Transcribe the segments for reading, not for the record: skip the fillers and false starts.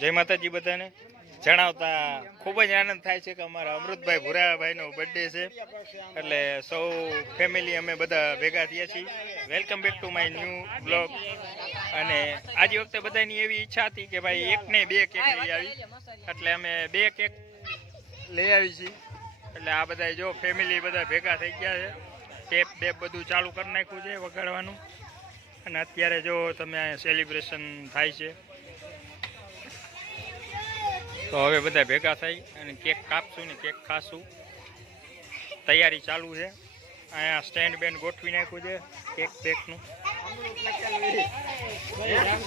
જય માતાજી બધાને જણાવતા ખૂબ જ આનંદ થાય છે કે અમારા અમૃતભાઈ ભુરાભાઈનો બર્થડે છે એટલે સૌ ફેમિલી અમે બધા ભેગા થયા છીએ. Welcome back to my new blog. અને આજે વખતે બધાની એવી ઈચ્છા હતી કે ભાઈ એક ને બે કેક લઈ આવી, એટલે અમે 2 કેક લઈ આવી છીએ. એટલે આ બધા જો ફેમિલી બધા ભેગા થઈ ગયા છે, ટેપ બેપ બધું ચાલુ કરી નાખ્યું છે વગાડવાનું. અને અત્યારે જો તમે સેલિબ્રેશન થાય છે, તો હવે બધા ભેગા થઈ અને કેક કાપશું ને કેક ખાશું. તૈયારી ચાલુ છે. અહીંયા સ્ટેન્ડ બેન્ડ ગોઠવી નાખ્યું છે કેક બેકનું.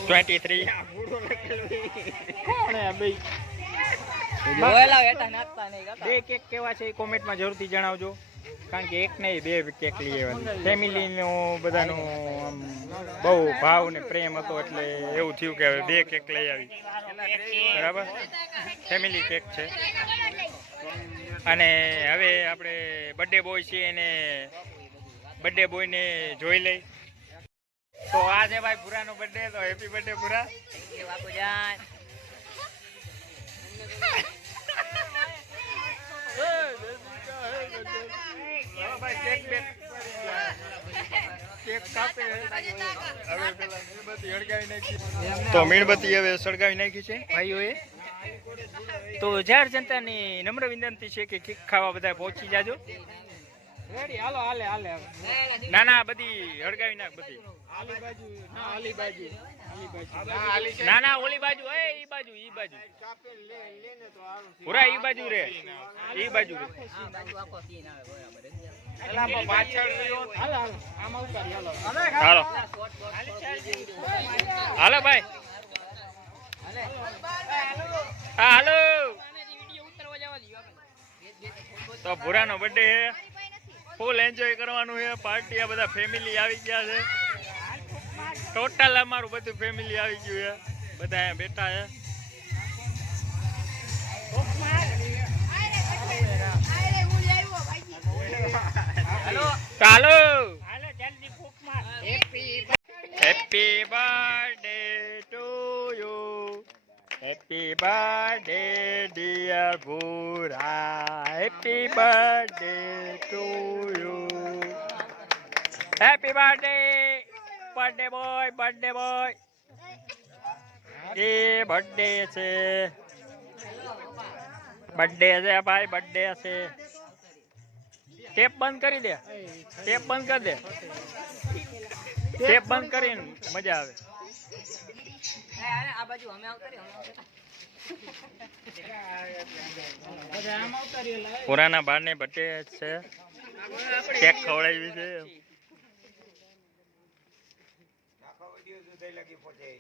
23 બે કેક કેવા છે એ કોમેન્ટમાં જરૂરથી જણાવજો, કારણ કે એક નહીં 2 કેક લઈ આવવાની. ફેમિલીનો બધાનો આમ બહુ ભાવ ને પ્રેમ હતો એટલે એવું થયું કે હવે 2 કેક લઈ આવી. બરાબર, ફેમિલી કેક છે. અને હવે આપણે બર્થડે બોય છે એને બર્થડે બોયને જોઈ લઈ. તો આ છે ભાઈ ભૂરાનો બર્થડે, તો હેપી બર્થડે ભૂરા. તો મીણબત્તી હવે સળગાવી નાખી છે ભાઈઓએ. તો જાહેર જનતાની નમ્ર વિનંતી છે કે કેક ખાવા બધા પહોંચી જાજો. ના ના બધી હળગાવી નાખ બધી. ના ના ઓલી બાજુ ઈ બાજુ પૂરા ઈ બાજુ રે ઈ બાજુ રે. હાલો હાલો ભાઈ, હા હાલો. તો ભૂરાનો બર્થડે છે, ફૂલ એન્જોય કરવાનું છે. પાર્ટી આ બધા ફેમિલી આવી ગયા છે, ટોટલ અમારું બધું ફેમિલી આવી ગયું છે. બધા અહીંયા બેઠા છે. ચાલો happy birthday to you, happy birthday dear Bhura, happy birthday to you, happy birthday birthday boy, birthday boy. એ બર્થડે છે, બર્થડે છે ભાઈ, બર્થડે છે. ટેપ બંધ કરી દે, ટેપ બંધ કરી દે, ટેપ બંધ કરીને મજા આવે. પુરાના બારને બર્થડે છે, કેક ખવડાવી છે.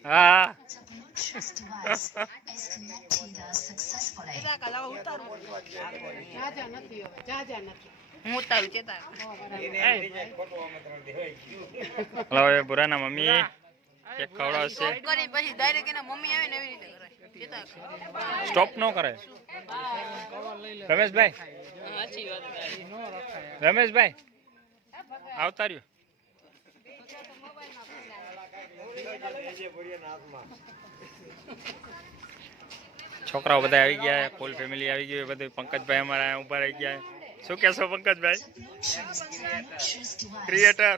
હા હવે પુરાના મમ્મી કેક ખવડાવશે. સ્ટોપ નો કરે રમેશભાઈ, રમેશભાઈ આવતા રહ્યો. છોકરાઓ બધા આવી ગયા, ફૂલ ફેમિલી આવી ગયું. બધું પંકજભાઈ અમારા ઉભા રહી ગયા. શું કહેશો પંકજભાઈ? ક્રિએટર,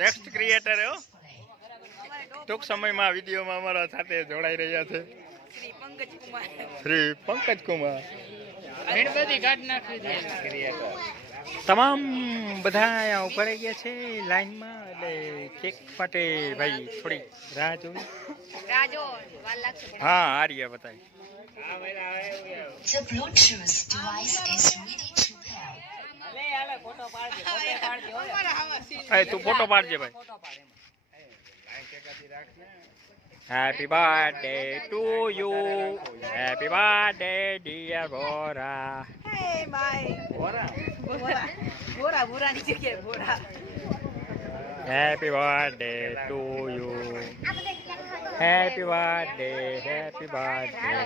નેક્સ્ટ ક્રિએટર હો. ટૂંક સમયમાં વિડીયોમાં અમારા સાથે જોડાઈ રહ્યા છે શ્રી પંકજ કુમાર. તમામ બધા અહીંયા ઉભા રહી ગયા છે લાઈનમાં, એટલે કેક માટે ભાઈ થોડી રાહ જોવી. હા આ રહ્યા બતાવી. The Bluetooth device is ready to pair. તું ફોટો પાડજે ભાઈ. Happy birthday to you, happy birthday dear Bora. Hey my Bora, Bora ની જગ્યાએ Bora. Happy birthday to you, happy birthday, happy birthday.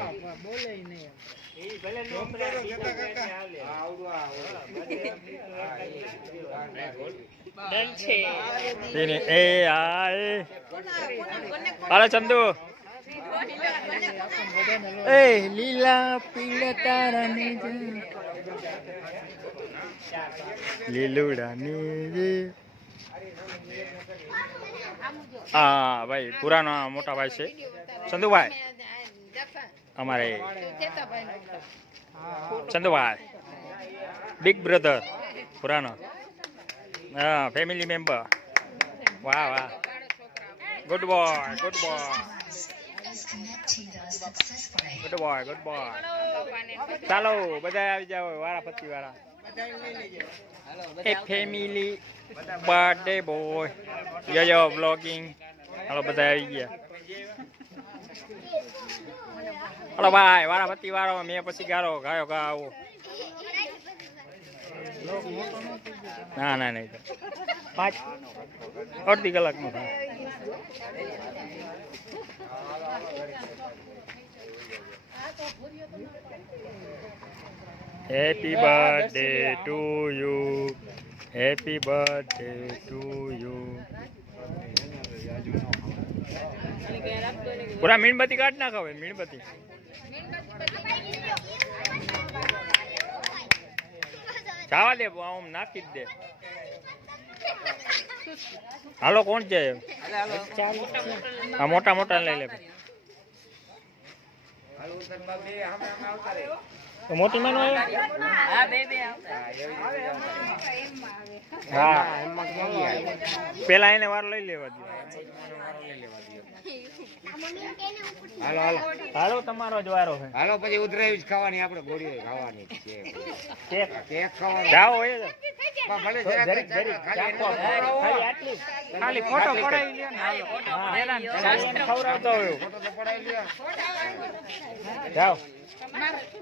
Ini AI. Halo Chandu. એ લીલા પીળા તારા ને લીલુડા ને હા ભાઈ પુરાનો મોટા ભાઈ છે ચંદુભાઈ અમારે ચંદુભાઈ બિગ બ્રધર પુરાનો હા ફેમિલી મેમ્બર વાહ વાહ good boy good boy good boy good boy ચાલો બધા આવી જાઓ વાળા પતિ વાળા એ ફેમિલી બર્થડે બોય યો બ્લોગિંગ હાલો બધા આવી ગયા હાલો ભાઈ વાળા પતિ વાળો મેં પછી ગાયો ગા આવો ના ના નહીં અડધી કલાકનું થાય happy birthday to you happy birthday to you પૂરા મીણબત્તી કાઢ નાખો હવે મીણબત્તી જવા દે આમ નાખી જ દે હાલો કોણ છે આ મોટા મોટા લઈ લે મોટી મેનો હા પેલા એને વાર લઈ લેવા દો હાલો હાલો હાલો તમારો જ વારો છે હાલો પછી ઉધરાવી જ ખાવાની આપણે ગોળીઓ ખાવાની કેક કેક ખાવાની જાઓ હોય છે ભલે ખાલી ફોટો પડાવી લ્યો ને ખવડાવતો હોય ફોટો તો પડાવી લ્યો જાઓ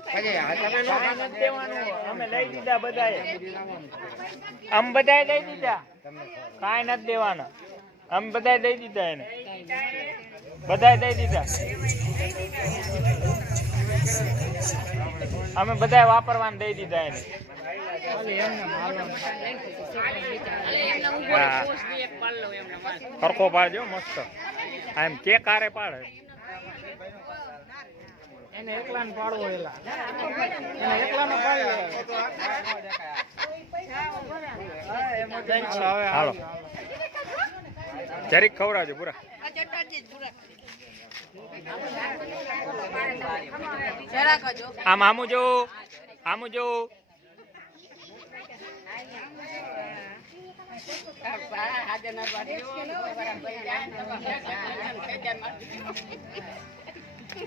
પછી તમે નો દેવાનું અમે લઈ દીધા બધાએ આમ બધાએ દઈ દીધા કાંઈ નથી દેવાના આમ બધાએ દઈ દીધા એને બધાએ દઈ દીધા અમે બધાએ વાપરવાને દઈ દીધા એને સરખો પાડજો મસ્ત એમ કેક આરે પાડે એને એકલાને પાડવો એલા એને એકલાનો પાડ્યો હાલો જરીક ખવડાવજો પૂરા આમ આમું જો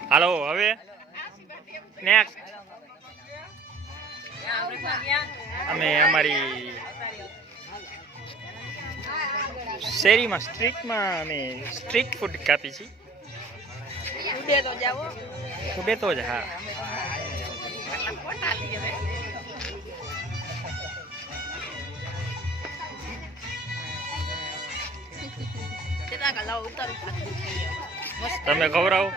હાલો હવે નેક્સ્ટ અમે અમારી શેરીમાં સ્ટ્રીટમાં અમે સ્ટ્રીટ ફૂડ કાપી છીએ ઉડે તો જ હા તમે ખવડાવો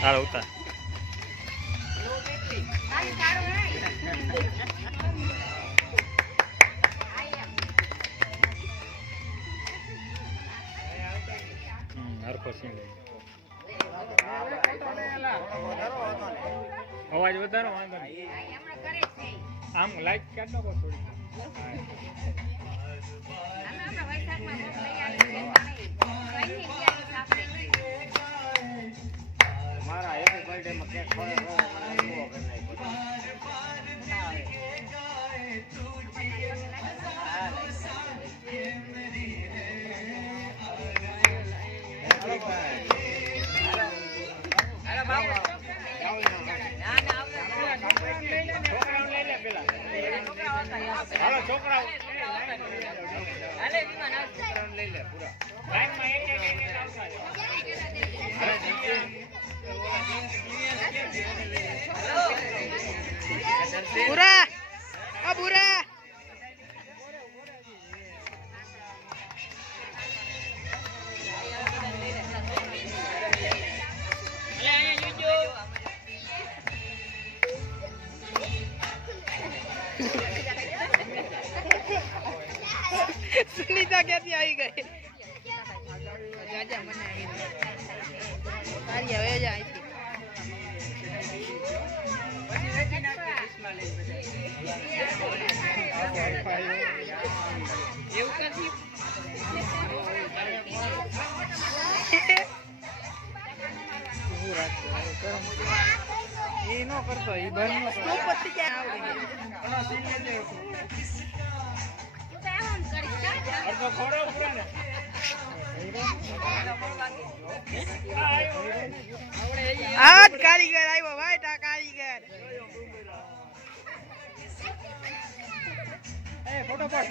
હાલો ઉતાર અવાજ વધારો વાંધો નહીં આમ લાઈટ કાઢ નાખો થોડી મારા હેપી બર્થડે માં કેક હાલો છોકરાઓ લઈ લે પૂરા પૂરા આ પૂરા સુનીતા ક્યાંથી આવી ગઈ જાજા મને આવી ગયા હવે જાય છે એ નો કરતો એ બહાર નો તો પછી ક્યાં આવડે આજ કારીગર આવ્યો ભાઈ તા કારીગર ફોટો પાડ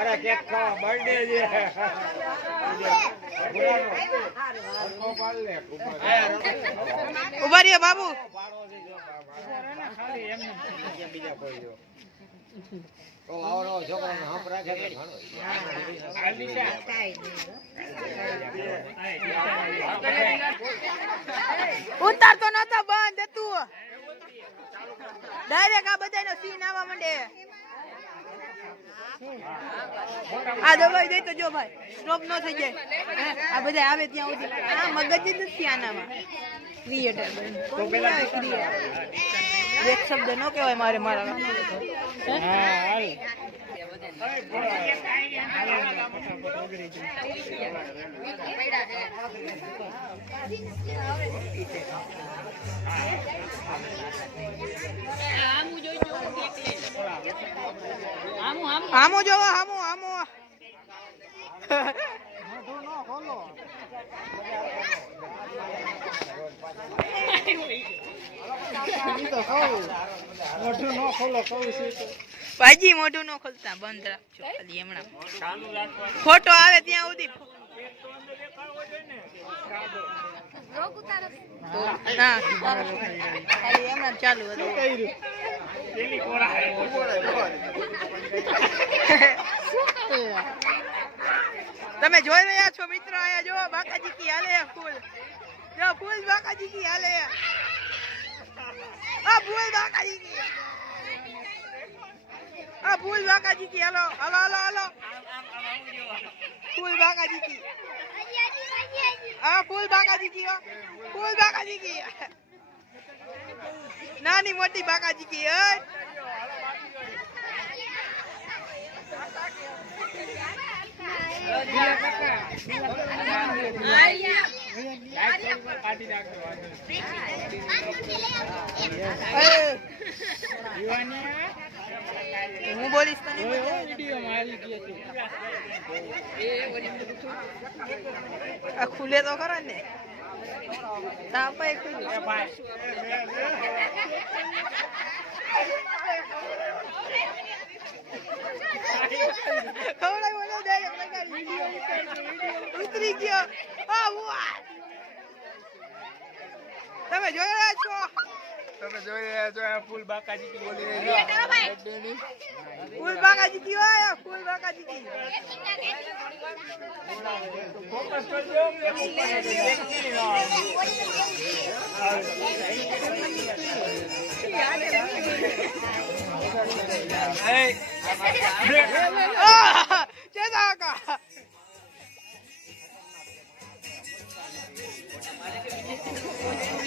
અરે કેક ખાવા બર્થડે છે ઉભા રહ્યો બાબુ ઉતારતો નતો બંધ હતું ડાયરેક્ટ આ બધાનો સીન આવવા માંડે આ દવાઈ દે તો જો ભાઈ સ્ટોપ ન થઈ જાય આ બધા આવે ત્યાં સુધી આ મગજ જ નથી આનામાં ક્રિએટર એક શબ્દ ન કહેવાય મારે મારા આમો જોવો આમો આમો ભાજી મોઢું નો ખોલતા બંધ રાખજો ખાલી હમણાં ફોટો આવે ત્યાં સુધી ના ખાલી હમણાં ચાલુ હતું તમે જોઈ રહ્યા છો મિત્રો આયા જો બાકાજી કી હાલે ફૂલ જો ફૂલ બાકાજી કી હાલે આ ફૂલ બાકાજી કી આ ફૂલ બાકાજી કી હાલો હાલો હાલો હાલો ફૂલ બાકાજી કી આ ફૂલ બાકાજી કી ફૂલ બાકાજી કી નાની મોટી બાકાજી કી હું બોલીશ તો આ ખુલે તો ખરા ને તાપે ખુલે ઉતરી ગયો તમે જોઈ રહ્યા છો તમે જોઈ રહ્યા છો આ ફૂલ બાકાજી બોલી રહી છે ફૂલ બાકાજી કી હોય ફૂલ બાકાજી કી ફોકસ કરજો ચેતાકા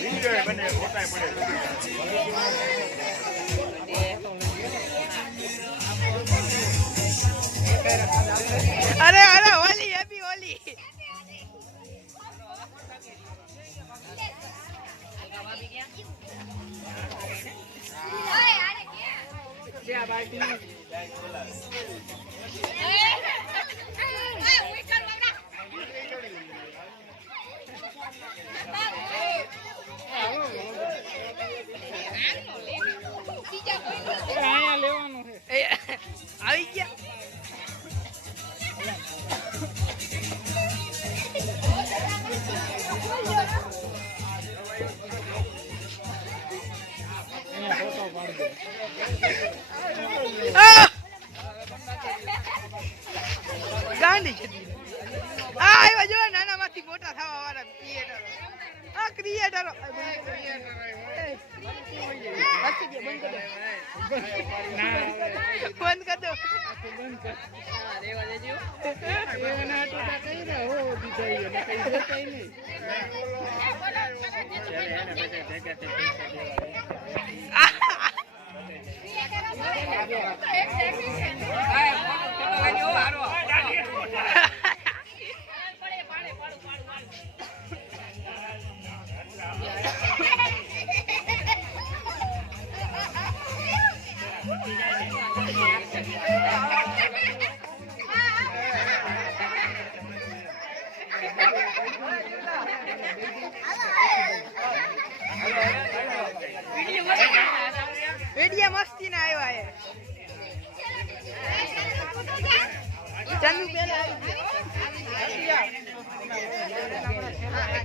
વિડિયો બને ફોટા પડે અરે અરે હોલી હેપી હોલી અહીંયા લેવાનું છે આવી ગયા ગાંડી છે આવ્યા જો નાના માંથી મોટા થવા વાળા ક્રિએટરો બંધ કર દો વિડિયા મસ્તી ના આવ્યા ચંદુ પેલા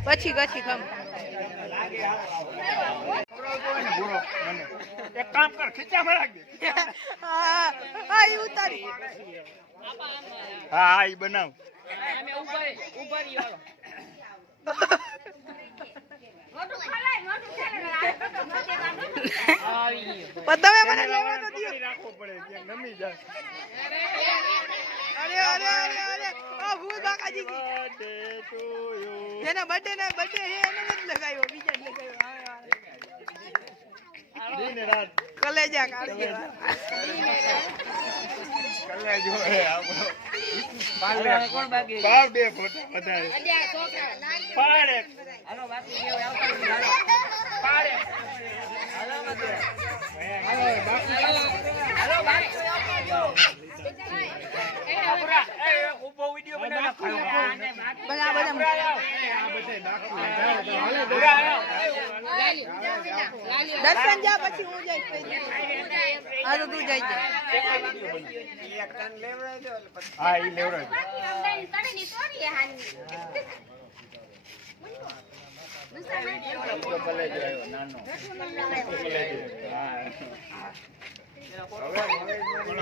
પછી ખમ એક કામ કર ખીચામાં રાખ દે હા ઈ ઉતારી હા ઈ બનાવ તમે મને લેવા તો દિયો રાખવો પડે ત્યાં નમી જાય અરે અરે અરે અરે આ ભૂલ બાકાજી કી બર્થડે ટુ યુ જેના બર્થડે હે એને નથી લગાવ્યો બીજા જ લગાવ્યો દિન રાત કલેજા કાઢી કલ્યા જો હે આપણો કોણ બાકી બાપ બે ફોટા વધારે પાડે હાલો બાકી જે આવતા પાડે હાલો બાકી હાલો બાકી ઉભો વિડિયો બનાવ દર્શન જા પછી હું જઈશ હા તો તું જઈ જા હા ઈ લેવરાય નાનો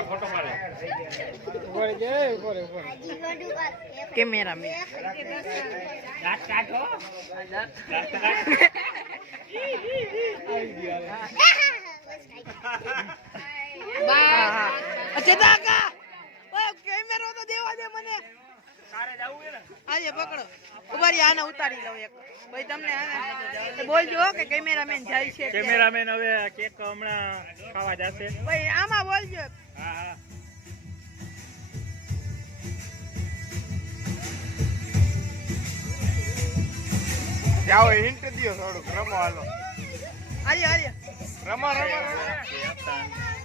ફોટો પાડે કેમેરા મેં રાત કાઢો ચેતાકા ઓય કેમેરો તો દેવા દે મને સારે જાવું હે ને આજે પકડો ઉભારી આને ઉતારી લઉં એક ભાઈ તમને આને બોલજો કે કેમેરામેન જાય છે કેમેરામેન હવે કેક હમણાં ખાવા જશે ભાઈ આમાં બોલજો હા હા જાઓ હિન્ટ દિયો થોડુંક રમો હાલો હાલી હાલી રમો રમો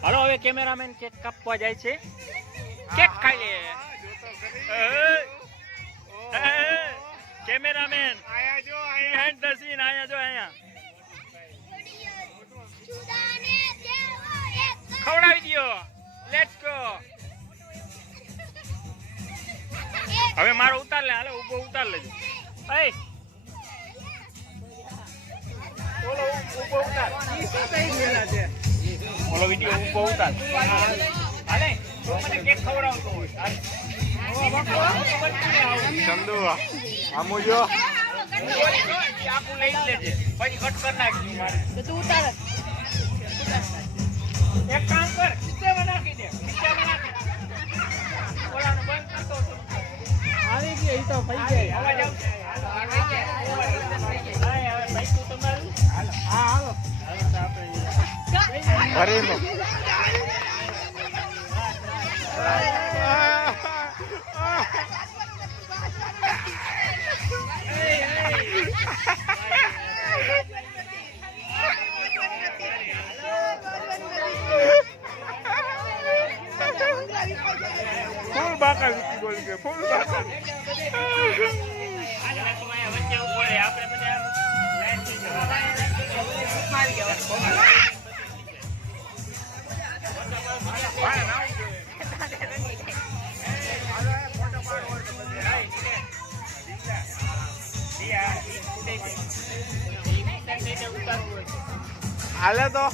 હાલો હવે કેમેરામેન કેક કાપવા જાય છે કેક ખાઈ લે કેમેરામેન આયા જો બિહાઇન્ડ ધ સીન આયા જો આયા ખવડાવી દયો લેટ્સ ગો હવે મારો ઉતાર લે હાલો ઉભો ઉતાર લેજો એ બોલો ઉભો ઉતાર ઓલો વિડીયો ઉભો ઉતાર હાલે તો મને કેક ખવડાવતો હોય ચંદુ આમુ જો આખું લઈ લેજે પછી કટ કરી નાખી મારે તો તું ઉતાર એક કામ કર ખીચામાં નાખી દે ખીચામાં નાખી દે ઓલાનો બંધ કરતો હતો આવી ગઈ ઈ તો થઈ ગઈ અવાજ આવશે હા ભાઈ તું તમારું હા હાલો ભરીનો ફૂલ બાકા બોલ કે ફૂલ બાકા વચ્ચે ઉભો રહે આપણે બધા લાઈન થઈ હાલે તો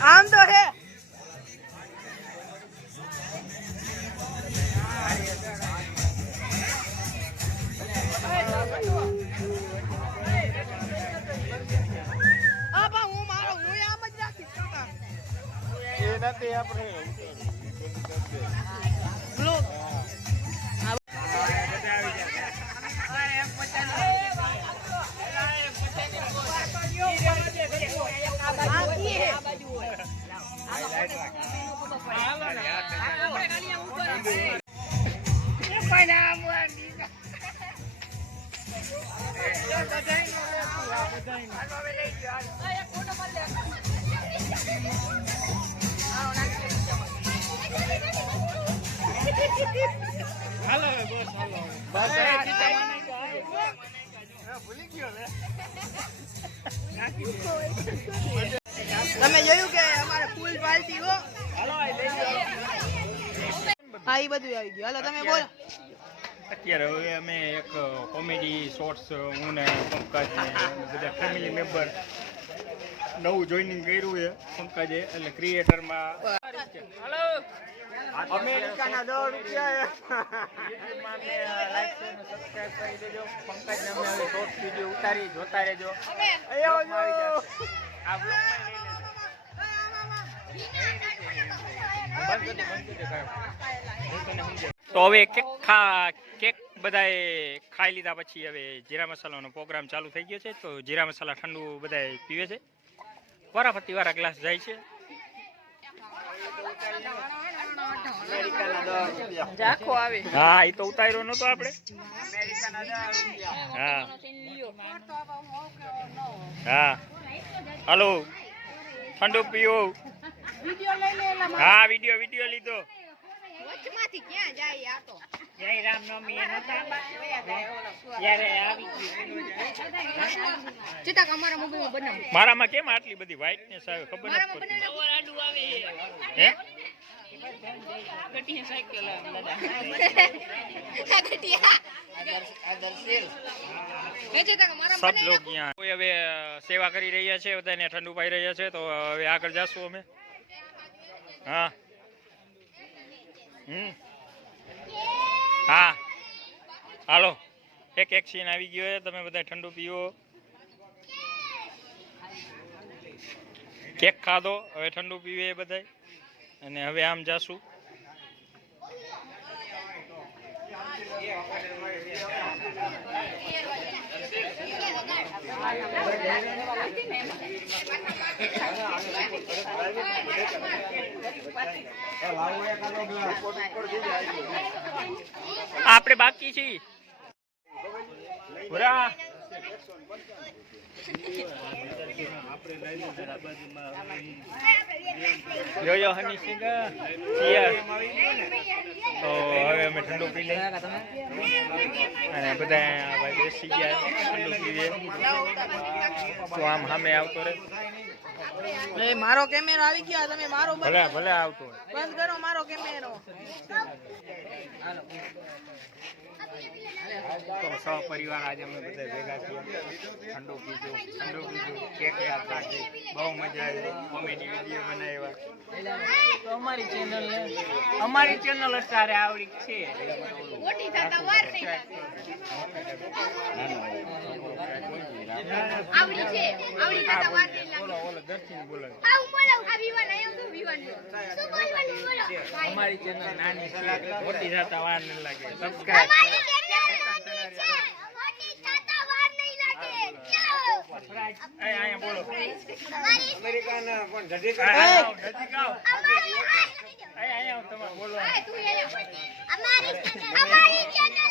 આમ તો હે એ નથી આપણે હાલો બોસ હાલો ભૂલી ગયો તમે જોયું કે અમારે ફૂલ પાર્ટી હો હા એ બધું આવી ગયું હાલો તમે બોલો અત્યારે હવે અમે એક કોમેડી શોર્ટ્સ હું ને પંકજ ને બધા ફેમિલી મેમ્બર નવું જોઈનિંગ કર્યું છે પંકજે એટલે ક્રિએટરમાં હાલો અમેરિકાના $10 યુટ્યુબમાં અમે લાઈક અને સબસ્ક્રાઇબ કરી દેજો પંકજને અમે હવે શોર્ટ વિડીયો ઉતારી જોતા રહેજો આ બ્લોગમાં તો હવે કેક બધાએ ખાઈ લીધા પછી હવે જીરા મસાલાનો પ્રોગ્રામ ચાલુ થઈ ગયો છે તો જીરા મસાલા ઠંડુ બધાએ પીવે છે વારાફરતી વારા ગ્લાસ જાય છે હા એ તો ઉતાર્યો નતો આપણે હા હા હાલો ઠંડુ પીવો હા વિડીયો લીધો વચમાંથી ક્યાં જાય આ તો જય રામનવમી નતા ત્યારે આવી ગયું ચિતા અમારા મોબાઈલમાં બનાવ મારામાં કેમ આટલી બધી વ્હાઇટનેસ આવે ખબર નથી પડતી આડું આવે હે ગટીએ સાયકલ સબ લોગ યહાં કોઈ હવે સેવા કરી રહ્યા છે બધાને ઠંડુ પાઈ રહ્યા છે તો હવે આગળ જાશું અમે હા હા હાલો એક સીન આવી ગયો છે તમે બધા ઠંડુ પીવો કેક ખાધો હવે ઠંડુ પીવે બધા અને હવે આમ જાશું આપણે બાકી છીએ બરા યો હની સિંગા તો હવે અમે ઠંડુ પી લઈએ અને બધા ભાઈ બેસી ગયા ઠંડુ પીએ તો આમ સામે આવતો રહે એ મારો કેમેરો આવી ગયો તમે મારો ભલે ભલે આવતો હોય. બંધ કરો મારો કેમેરો. તો સહપરિવાર આજે અમે બધા ભેગા થયા ઠંડુ પીધું કેક કાઢી બહુ મજા આવી કોમેડી વિડીયો બનાવ્યા તો અમારી ચેનલ અત્યારે આવડી છે. મોટી થતા વાર નહીં આવડી છે આવડી થતા વાર નહીં લાગે. ઓલો દર્શન બોલો આ હું બોલાવું આ વિવાન આયો તો વિવાન શું બોલવાનું બોલો અમારી ચેનલ નાની છે, મોટી થતા વાર નહીં લાગે. સબસ્ક્રાઇબ અમારી ચેનલ નાની છે મોટી થતા વાર નહીં લાગે. ચાલો અહીંયા બોલો અમારી અમેરિકાના પણ નજીક અમારી અહીંયા તમારે બોલો તું અમારી ચેનલ